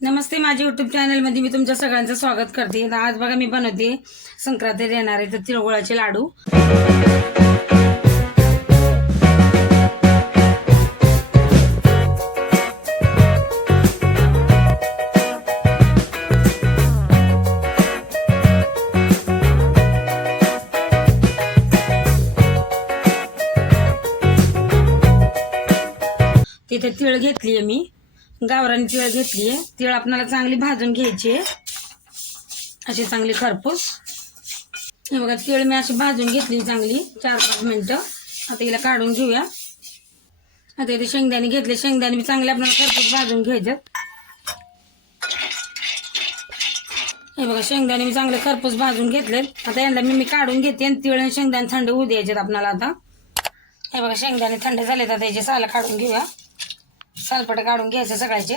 नमस्ते माझ्या युट्यूब चॅनलमध्ये मी तुमच्या सगळ्यांचं स्वागत करते. आज बघा मी बनवते संक्रांतीत येणार आहे तर तिळगुळाचे लाडू. तिथे तिळ घेतली आहे मी. गावरानी तिळ घेतली आहे तिळ आपल्याला चांगली भाजून घ्यायची आहे. अशी चांगली खरपूस. हे बघा तिळ मी अशी भाजून घेतली चांगली. चार पाच मिनटं. आता हिला काढून घेऊया. आता इथे शेंगदाणे घेतले. शेंगदाणे बी चांगले आपल्याला खरपूस भाजून घ्यायच्यात हे बघा शेंगदाणे मी चांगले खरपूस भाजून घेतलेत आता यांना मी मी काढून घेते आणि तिळ आणि शेंगदाणे थंड होऊ द्यायचेत आपल्याला आता. हे बघा शेंगदाणे थंड झाले तर त्याचे सालं काढून घेऊया. सालपटे काढून घ्यायचे सगळ्याचे.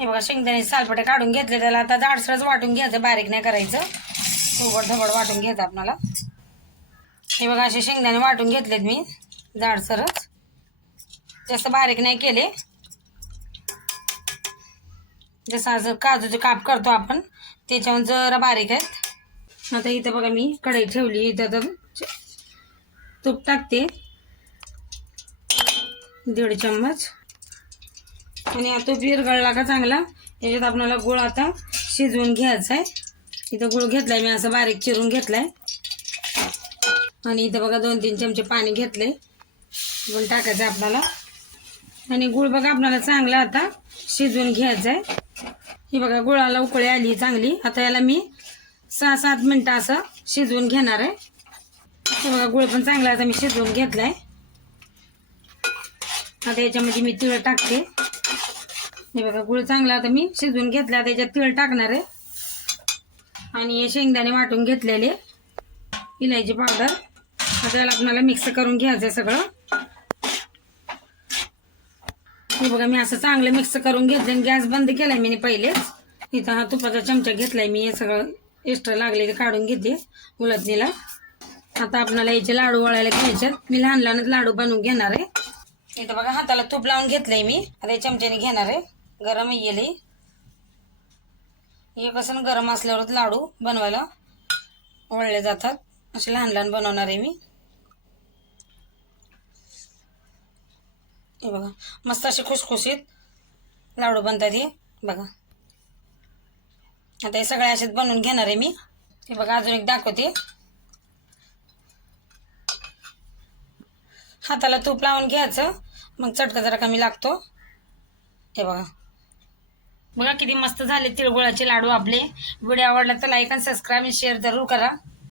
हे बघा शेंगदाणे सालपटे काढून घेतले त्याला आता जाडसरच वाटून घ्यायचं बारीक नाही करायचं. धोबड धबड वाटून घ्यायचं आपणाला. हे बघा असे शेंगदाणे वाटून घेतलेत मी जाडसरच. जास्त बारीक नाही केले. जसं असं काजूचे काप करतो आपण त्याच्यावर जरा बारीक आहेत. आता इथं बघा मी कढई ठेवली इथं तर तूप टाकते. दीड चम्मच. आणि आता विरगळला का चांगला? त्याच्यात आपल्याला गुळ आता शिजवून घ्यायचा आहे. इथं गुळ घेतलाय मी असं बारीक चिरून घेतलाय. आणि इथं बघा दोन तीन चमचे पाणी घेतले गुळ टाकायचं आहे आपल्याला आणि गुळ बघा आपल्याला चांगला आता शिजवून घ्यायचा आहे. ही बघा गुळाला उकळी आली चांगली. आता याला मी सहा सात मिनटं असं शिजवून घेणार आहे. हे बघा गुळ पण चांगला आता मी शिजवून घेतलाय. आता याच्यामध्ये मी तिळ टाकते. हे बघा गुळ चांगला आता मी शिजवून घेतला त्याच्यात याच्यात तिळ टाकणार आहे. आणि हे शेंगदाणे वाटून घेतलेले इलायची पावडर. त्याला आपणाला आपल्याला मिक्स करून घ्यायचं आहे सगळं. हे बघा मी असं चांगलं मिक्स करून घेतलं आणि गॅस बंद केलाय मी पहिलेच. इथं हा तुपाचा चमचा घेतलाय मी हे सगळं एक्स्ट्रा लागले ते काढून घेते उलटणीला आता आपल्याला याचे लाडू वळायला घ्यायच्यात मी लहान लहानच लाडू बनवून घेणार आहे. इथं बघा हाताला तूप लावून घेतलंय मी. आता हे चमच्याने घेणार आहे. गरम येईल हे. कसं गरम असल्यावरच लाडू बनवायला वळले जातात. असे लहान लहान बनवणार आहे मी. हे बघा मस्त असे खुसखुशीत लाडू बनतात हे. बघा. आता हे सगळे असेच बनवून घेणार आहे मी. हे बघा अजून एक दाखवते. हाताला तूप लावून घ्यायचं. मग चटका जरा कमी लागतो. हे बघा. बघा किती मस्त झाले तिळगुळाचे लाडू आपले. व्हिडिओ आवडला तर लाईक आणि सबस्क्राईब आणि शेअर जरूर करा.